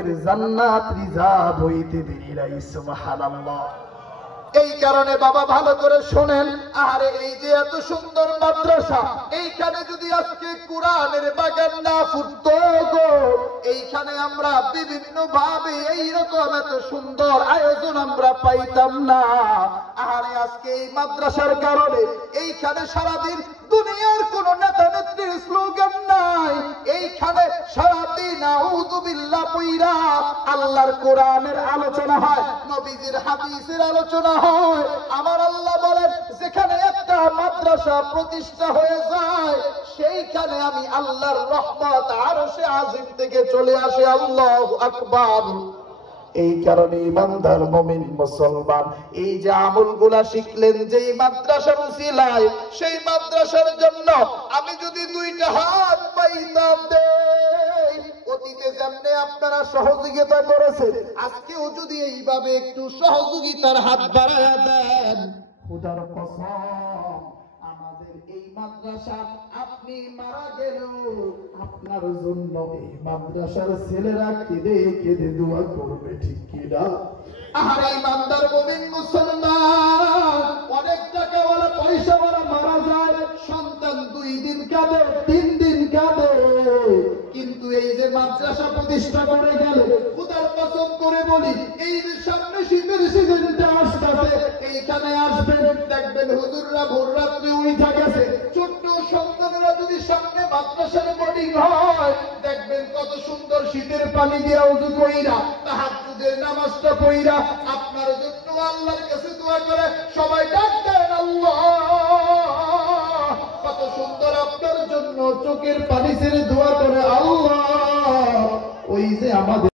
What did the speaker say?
পাকের জান্নাত রিজার্ভ হইতে দেরি নাই। সুবহানাল্লাহ। এই কারণে বাবা ভালো করে শোনেন, আরে এই যে এত সুন্দর মাদ্রাসা, এইখানে যদি আজকে কোরআনের বাগান না ফুটতো গো, এইখানে আমরা বিভিন্ন ভাবে এইরকম এত সুন্দর আয়োজন আমরা পাইতাম না। আরে আজকে এই মাদ্রাসার কারণে এইখানে সারাদিন দুনিয়ার কোন নেতা নেত্রীর স্লোগান নাই, এইখানে সারাদিন আউযু বিল্লাহ পইরা আল্লাহর কোরআনের আলোচনা হয়, নবীজির হাদিসের আলোচনা হয়। আমার আল্লাহ বলেন, যেখানে একটা মাদ্রাসা প্রতিষ্ঠা হয়ে যায় সেইখানে আমি আল্লাহর রহমত আরশে আজিম থেকে চলে আসে। আল্লাহু আকবার। এই কারণে ইমানদার মুমিন মুসলমান এই যে আমলগুলা শিখলেন যেই মাদ্রাসার উসিলায়, সেই মাদ্রাসার জন্য আমি যদি দুইটা হাত পাইতাম দেই, অতীতে যেমনে আপনারা সহযোগিতা করেছেন, আজকেও যদি এইভাবে একটু সহযোগিতার হাত বাড়ায়া দেন, খোদার কসম আমাদের এই মাদ্রাসা আপনি মারা গেলেও আপনার জন্য এই মাদ্রাসার ছেলেরা কেঁদে কেঁদে দোয়া করবে, ঠিক কিনা? আর ইমানদার মুমিন মুসলমান, অনেক টাকাওয়ালা পয়সাওয়ালা মারা যায়, সন্তান 2 দিন কাঁদে, 3 দিন কাঁদে, কিন্তু এই যে মাদ্রাসা প্রতিষ্ঠা করে গেল, খোদার কসম করে বলি, এই যে সামনে শীতের সিজনটা আসতেছে, এইখানে আসবেন দেখবেন হুজুররা ভোর রাত্রে উঠা গেছে, ছোট্ট সন্তানেরা যদি সামনে মাদ্রাসার বোর্ডিং হয়, দেখবেন কত সুন্দর শীতের পানি দিয়ে ওযু কইরা তাহাজ্জুদের নামাজটা পড়িরা আপনার জন্য আল্লাহর কাছে দোয়া করে সবাই ডাক দেন আল্লাহ। কত সুন্দর আপনার জন্য চোখের পানি ছেড়ে দোয়া করে আল্লাহ। ওই যে আমাদের